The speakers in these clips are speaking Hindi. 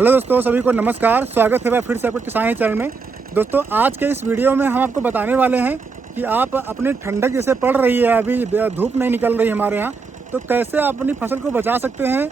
हेलो दोस्तों, सभी को नमस्कार। स्वागत है फिर से आपके किसान चैनल में। दोस्तों, आज के इस वीडियो में हम आपको बताने वाले हैं कि आप अपनी ठंडक जैसे पड़ रही है, अभी धूप नहीं निकल रही हमारे यहाँ, तो कैसे आप अपनी फसल को बचा सकते हैं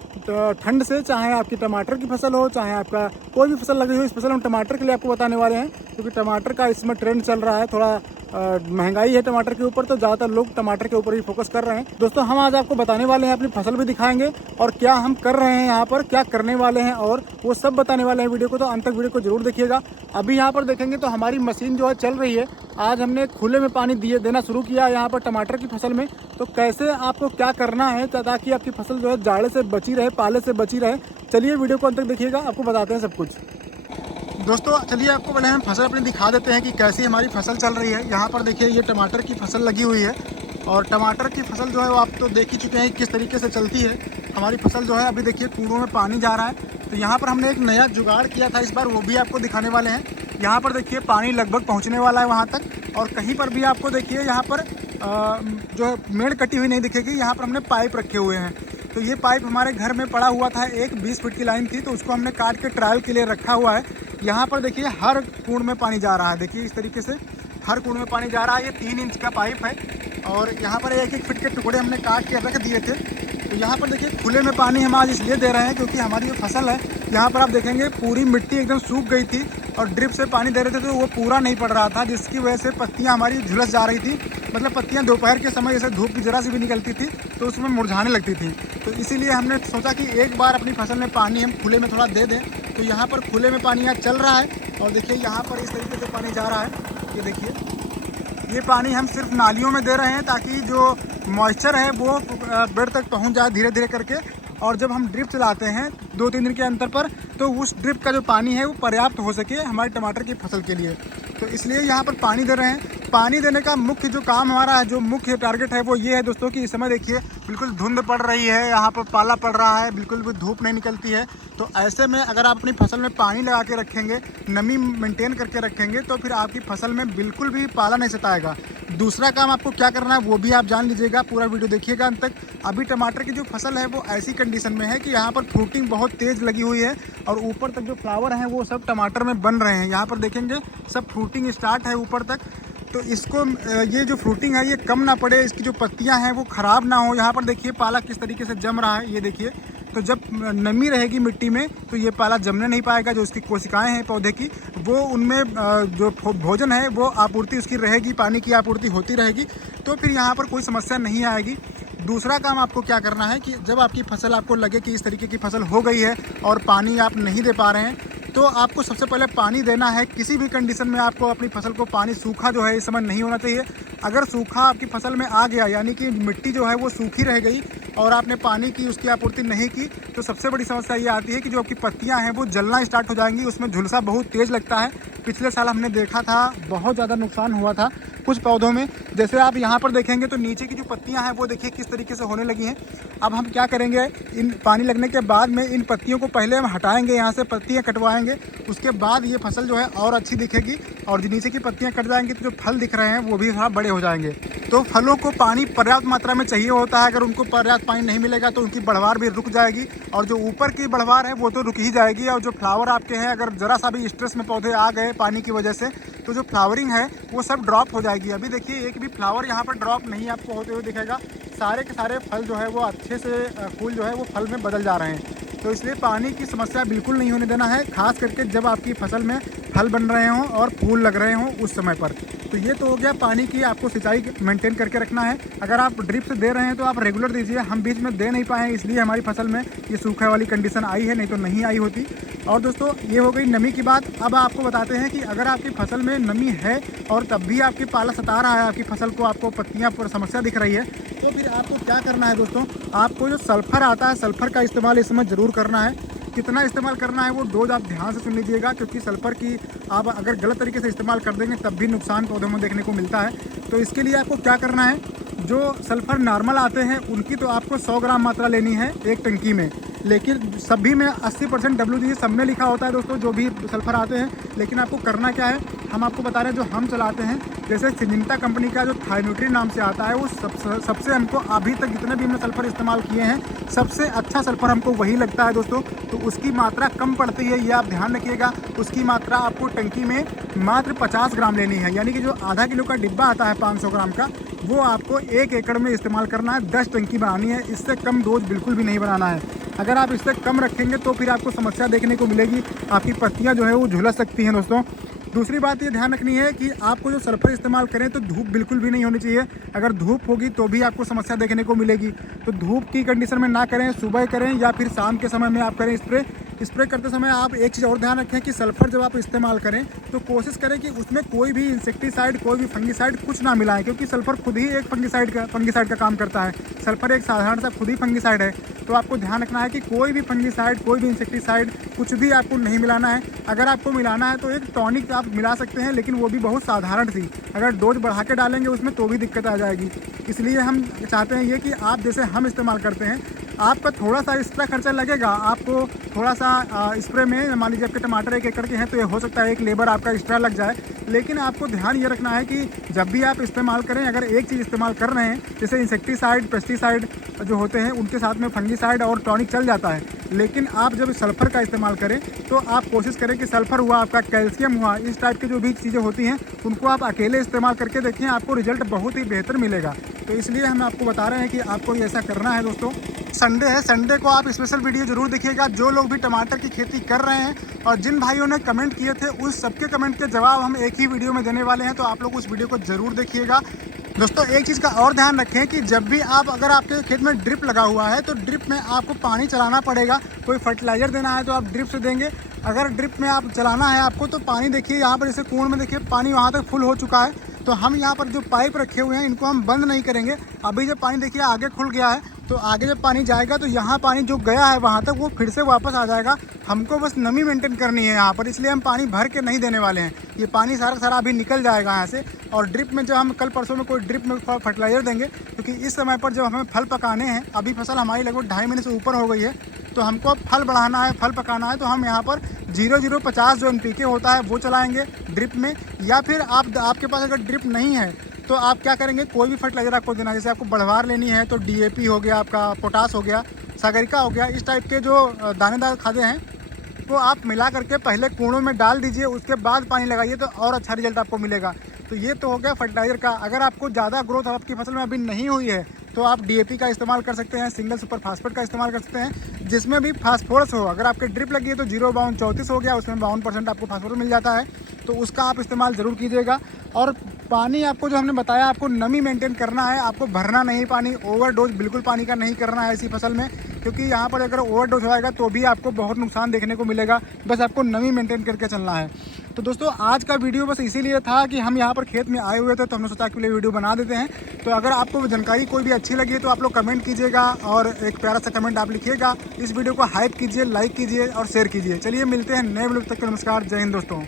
ठंड से। चाहे आपकी टमाटर की फसल हो, चाहे आपका कोई भी फसल लगी हो, स्पेशल हम टमाटर के लिए आपको बताने वाले हैं क्योंकि टमाटर का इसमें ट्रेंड चल रहा है। थोड़ा महंगाई है टमाटर के ऊपर, तो ज़्यादातर लोग टमाटर के ऊपर ही फोकस कर रहे हैं। दोस्तों, हम आज आपको बताने वाले हैं, अपनी फसल भी दिखाएंगे और क्या हम कर रहे हैं यहाँ पर, क्या करने वाले हैं, और वो सब बताने वाले हैं वीडियो को। तो अंत तक वीडियो को जरूर देखिएगा। अभी यहाँ पर देखेंगे तो हमारी मशीन जो है चल रही है। आज हमने खुले में पानी देना शुरू किया यहाँ पर टमाटर की फसल में। तो कैसे आपको क्या करना है ताकि आपकी फसल जो है जाड़े से बची रहे, पाले से बची रहे। चलिए वीडियो को अंत तक देखिएगा, आपको बताते हैं सब कुछ। दोस्तों, चलिए आपको पहले हम फसल अपनी दिखा देते हैं कि कैसी हमारी फसल चल रही है। यहाँ पर देखिए, ये टमाटर की फसल लगी हुई है और टमाटर की फसल जो है वो आप तो देख ही चुके हैं किस तरीके से चलती है हमारी फसल जो है। अभी देखिए कूड़ों में पानी जा रहा है, तो यहाँ पर हमने एक नया जुगाड़ किया था इस बार, वो भी आपको दिखाने वाले हैं। यहाँ पर देखिए पानी लगभग पहुँचने वाला है वहाँ तक, और कहीं पर भी आपको देखिए यहाँ पर जो मेड़ कटी हुई नहीं दिखेगी। यहाँ पर हमने पाइप रखे हुए हैं। तो ये पाइप हमारे घर में पड़ा हुआ था, एक 20 फीट की लाइन थी, तो उसको हमने काट के ट्रायल के लिए रखा हुआ है। यहाँ पर देखिए हर कूड़ में पानी जा रहा है। देखिए इस तरीके से हर कूड़ में पानी जा रहा है। ये 3 इंच का पाइप है और यहाँ पर 1-1 फीट के टुकड़े हमने काट के रख दिए थे। तो यहाँ पर देखिए खुले में पानी हम आज इसलिए दे रहे हैं क्योंकि हमारी जो फसल है, यहाँ पर आप देखेंगे पूरी मिट्टी एकदम सूख गई थी और ड्रिप से पानी दे रहे थे तो वो पूरा नहीं पड़ रहा था, जिसकी वजह से पत्तियाँ हमारी झुलस जा रही थी। मतलब पत्तियाँ दोपहर के समय जैसे धूप की जरा सी भी निकलती थी तो उसमें मुरझाने लगती थी। तो इसीलिए हमने सोचा कि एक बार अपनी फसल में पानी हम खुले में थोड़ा दे दें। तो यहाँ पर खुले में पानी यहाँ चल रहा है और देखिए यहाँ पर इस तरीके से पानी जा रहा है। ये देखिए, ये पानी हम सिर्फ नालियों में दे रहे हैं ताकि जो मॉइस्चर है वो बेड तक पहुँच जाए धीरे धीरे करके। और जब हम ड्रिप चलाते हैं 2-3 दिन के अंतर पर, तो उस ड्रिप का जो पानी है वो पर्याप्त हो सके हमारे टमाटर की फसल के लिए। तो इसलिए यहाँ पर पानी दे रहे हैं। पानी देने का मुख्य जो काम हमारा है, जो मुख्य टारगेट है वो ये है दोस्तों कि इस समय देखिए बिल्कुल धुंध पड़ रही है, यहाँ पर पाला पड़ रहा है, बिल्कुल भी धूप नहीं निकलती है। तो ऐसे में अगर आप अपनी फसल में पानी लगा के रखेंगे, नमी मेंटेन करके रखेंगे, तो फिर आपकी फसल में बिल्कुल भी पाला नहीं सताएगा। दूसरा काम आपको क्या करना है वो भी आप जान लीजिएगा, पूरा वीडियो देखिएगा अंत तक। अभी टमाटर की जो फसल है वो ऐसी कंडीशन में है कि यहाँ पर फ्रूटिंग बहुत तेज़ लगी हुई है और ऊपर तक जो फ्लावर हैं वो सब टमाटर में बन रहे हैं। यहाँ पर देखेंगे सब फ्रूटिंग स्टार्ट है ऊपर तक। तो इसको ये जो फ्रूटिंग है ये कम ना पड़े, इसकी जो पत्तियां हैं वो ख़राब ना हो। यहाँ पर देखिए पाला किस तरीके से जम रहा है, ये देखिए। तो जब नमी रहेगी मिट्टी में तो ये पाला जमने नहीं पाएगा। जो उसकी कोशिकाएं हैं पौधे की, वो उनमें जो भोजन है वो आपूर्ति उसकी रहेगी, पानी की आपूर्ति होती रहेगी, तो फिर यहाँ पर कोई समस्या नहीं आएगी। दूसरा काम आपको क्या करना है कि जब आपकी फसल आपको लगे कि इस तरीके की फसल हो गई है और पानी आप नहीं दे पा रहे हैं, तो आपको सबसे पहले पानी देना है। किसी भी कंडीशन में आपको अपनी फसल को पानी सूखा जो है इस समय नहीं होना चाहिए। अगर सूखा आपकी फसल में आ गया, यानी कि मिट्टी जो है वो सूखी रह गई और आपने पानी की उसकी आपूर्ति नहीं की, तो सबसे बड़ी समस्या ये आती है कि जो आपकी पत्तियां हैं वो जलना स्टार्ट हो जाएंगी, उसमें झुलसा बहुत तेज़ लगता है। पिछले साल हमने देखा था बहुत ज़्यादा नुकसान हुआ था कुछ पौधों में। जैसे आप यहाँ पर देखेंगे तो नीचे की जो पत्तियाँ हैं वो देखिए किस तरीके से होने लगी हैं। अब हम क्या करेंगे, इन पानी लगने के बाद में इन पत्तियों को पहले हम हटाएंगे, यहाँ से पत्तियाँ कटवाएंगे, उसके बाद ये फसल जो है और अच्छी दिखेगी। और जो नीचे की पत्तियाँ कट जाएंगी तो जो फल दिख रहे हैं वो भी थोड़ा बड़े हो जाएंगे। तो फलों को पानी पर्याप्त मात्रा में चाहिए होता है। अगर उनको पर्याप्त पानी नहीं मिलेगा तो उनकी बढ़वार भी रुक जाएगी, और जो ऊपर की बढ़वार है वो तो रुक ही जाएगी। और जो फ्लावर आपके हैं, अगर ज़रा सा भी स्ट्रेस में पौधे आ गए पानी की वजह से, तो जो फ्लावरिंग है वो सब ड्रॉप हो जाएगी। अभी देखिए एक भी फ्लावर यहाँ पर ड्रॉप नहीं आपको होते हुए दिखेगा। सारे के सारे फल जो है वो अच्छे से फूल जो है वो फल में बदल जा रहे हैं। तो इसलिए पानी की समस्या बिल्कुल नहीं होने देना है, खास करके जब आपकी फसल में फल बन रहे हों और फूल लग रहे हों उस समय पर। तो ये तो हो गया, पानी की आपको सिंचाई मेंटेन करके रखना है। अगर आप ड्रिप से दे रहे हैं तो आप रेगुलर दीजिए। हम बीच में दे नहीं पाए इसलिए हमारी फसल में ये सूखे वाली कंडीशन आई है, नहीं तो नहीं आई होती। और दोस्तों, ये हो गई नमी की बात। अब आपको बताते हैं कि अगर आपकी फसल में नमी है और तब भी आपकी पाला सता रहा है आपकी फसल को, आपको पत्तियां पर समस्या दिख रही है, तो फिर आपको क्या करना है दोस्तों, आपको जो सल्फर आता है सल्फर का इस्तेमाल इस समय ज़रूर करना है। कितना इस्तेमाल करना है वो डोज आप ध्यान से सुन लीजिएगा, क्योंकि सल्फर की आप अगर गलत तरीके से इस्तेमाल कर देंगे तब भी नुकसान पौधों में देखने को मिलता है। तो इसके लिए आपको क्या करना है, जो सल्फर नॉर्मल आते हैं उनकी तो आपको 100 ग्राम मात्रा लेनी है एक टंकी में, लेकिन सभी में 80% WG सब में लिखा होता है दोस्तों, जो भी सल्फर आते हैं। लेकिन आपको करना क्या है, हम आपको बता रहे हैं जो हम चलाते हैं, जैसे सिंजिंटा कंपनी का जो थाईन्यूट्री नाम से आता है, वो सबसे हमको अभी तक जितने भी हमने सल्फ़र इस्तेमाल किए हैं सबसे अच्छा सल्फ़र हमको वही लगता है दोस्तों। तो उसकी मात्रा कम पड़ती है, ये आप ध्यान रखिएगा। उसकी मात्रा आपको टंकी में मात्र 50 ग्राम लेनी है, यानी कि जो आधा किलो का डिब्बा आता है 500 ग्राम का, वो आपको 1 एकड़ में इस्तेमाल करना है। 10 टंकी बनानी है, इससे कम डोज बिल्कुल भी नहीं बनाना है। अगर आप इससे कम रखेंगे तो फिर आपको समस्या देखने को मिलेगी, आपकी पत्तियां जो है वो झुलस सकती हैं दोस्तों। दूसरी बात ये ध्यान रखनी है कि आपको जो सल्फ़र इस्तेमाल करें तो धूप बिल्कुल भी नहीं होनी चाहिए। अगर धूप होगी तो भी आपको समस्या देखने को मिलेगी। तो धूप की कंडीशन में ना करें, सुबह करें या फिर शाम के समय में आप करें स्प्रे करते समय आप एक चीज़ और ध्यान रखें कि सल्फ़र जब आप इस्तेमाल करें तो कोशिश करें कि उसमें कोई भी इंसेक्टिसाइड, कोई भी फंगिसाइड कुछ ना मिलाएं, क्योंकि सल्फ़र खुद ही एक फंगिसाइड का काम करता है। सल्फ़र एक साधारण सा खुद ही फंगिसाइड है। तो आपको ध्यान रखना है कि कोई भी फंगिसाइड, कोई भी इंसेक्टिसाइड कुछ भी आपको नहीं मिलाना है। अगर आपको मिलाना है तो एक टॉनिक आप मिला सकते हैं, लेकिन वो भी बहुत साधारण सी। अगर डोज बढ़ा के डालेंगे उसमें तो भी दिक्कत आ जाएगी। इसलिए हम चाहते हैं ये कि आप जैसे हम इस्तेमाल करते हैं, आपका थोड़ा सा एक्स्ट्रा खर्चा लगेगा। आपको थोड़ा सा स्प्रे में, मान लीजिए आपके टमाटर 1 एकड़ के हैं तो ये हो सकता है एक लेबर आपका एक्स्ट्रा लग जाए, लेकिन आपको ध्यान ये रखना है कि जब भी आप इस्तेमाल करें, अगर एक चीज़ इस्तेमाल कर रहे हैं, जैसे इंसेक्टिसाइड, पेस्टिसाइड जो होते हैं उनके साथ में फंगिसाइड और टॉनिक चल जाता है, लेकिन आप जब सल्फ़र का इस्तेमाल करें तो आप कोशिश करें कि सल्फ़र हुआ, आपका कैल्शियम हुआ, इस टाइप की जो भी चीज़ें होती हैं उनको आप अकेले इस्तेमाल करके देखें, आपको रिजल्ट बहुत ही बेहतर मिलेगा। तो इसलिए हम आपको बता रहे हैं कि आपको ऐसा करना है दोस्तों। संडे है, संडे को आप स्पेशल वीडियो जरूर देखिएगा। जो लोग भी टमाटर की खेती कर रहे हैं और जिन भाइयों ने कमेंट किए थे उस सबके कमेंट के जवाब हम एक ही वीडियो में देने वाले हैं, तो आप लोग उस वीडियो को ज़रूर देखिएगा। दोस्तों एक चीज़ का और ध्यान रखें कि जब भी आप, अगर आपके खेत में ड्रिप लगा हुआ है तो ड्रिप में आपको पानी चलाना पड़ेगा। कोई फर्टिलाइज़र देना है तो आप ड्रिप से देंगे। अगर ड्रिप में आप चलाना है आपको तो पानी देखिए यहाँ पर, जैसे कुएं में देखिए पानी वहाँ तक फुल हो चुका है, तो हम यहाँ पर जो पाइप रखे हुए हैं इनको हम बंद नहीं करेंगे। अभी जब पानी देखिए आगे खुल गया है, तो आगे जब पानी जाएगा तो यहाँ पानी जो गया है वहाँ तक वो फिर से वापस आ जाएगा। हमको बस नमी मेंटेन करनी है यहाँ पर, इसलिए हम पानी भर के नहीं देने वाले हैं। ये पानी सारा अभी निकल जाएगा यहाँ से। और ड्रिप में जब हम कल परसों में कोई ड्रिप में फर्टिलाइज़र देंगे, क्योंकि इस समय पर जब हमें फल पकाने हैं, अभी फसल हमारी लगभग 2.5 महीने से ऊपर हो गई है, तो हमको अब फल बढ़ाना है, फल पकाना है, तो हम यहाँ पर 0050 जो NPK होता है वो चलाएँगे ड्रिप में। या फिर आपके पास अगर ड्रिप नहीं है तो आप क्या करेंगे, कोई भी फर्टिलाइज़र आपको देना है, जैसे आपको बढ़वार लेनी है तो DAP हो गया, आपका पोटास हो गया, सागरिका हो गया, इस टाइप के जो दानेदार खादें हैं वो आप मिला करके पहले कूड़ों में डाल दीजिए, उसके बाद पानी लगाइए तो और अच्छा रिजल्ट आपको मिलेगा। तो ये तो हो गया फर्टिलाइज़र का। अगर आपको ज़्यादा ग्रोथ आपकी फसल में अभी नहीं हुई है तो आप DAP का इस्तेमाल कर सकते हैं, सिंगल सुपर फास्फेट का इस्तेमाल कर सकते हैं, जिसमें भी फास्फोरस हो। अगर आपके ड्रिप लगी है तो 0-52-34 हो गया, उसमें 52% आपको फास्फोरस मिल जाता है, तो उसका आप इस्तेमाल ज़रूर कीजिएगा। और पानी आपको जो हमने बताया, आपको नमी मेंटेन करना है, आपको भरना नहीं पानी, ओवरडोज बिल्कुल पानी का नहीं करना है ऐसी फसल में, क्योंकि यहाँ पर अगर ओवरडोज हो जाएगा तो भी आपको बहुत नुकसान देखने को मिलेगा। बस आपको नमी मेंटेन करके चलना है। तो दोस्तों आज का वीडियो बस इसीलिए था कि हम यहाँ पर खेत में आए हुए थे, तो हमने सोचा कि वीडियो बना देते हैं। तो अगर आपको जानकारी कोई भी अच्छी लगी है तो आप लोग कमेंट कीजिएगा और एक प्यारा सा कमेंट आप लिखिएगा। इस वीडियो को हाइप कीजिए, लाइक कीजिए और शेयर कीजिए। चलिए मिलते हैं नए वीडियो तक के, नमस्कार, जय हिंद दोस्तों।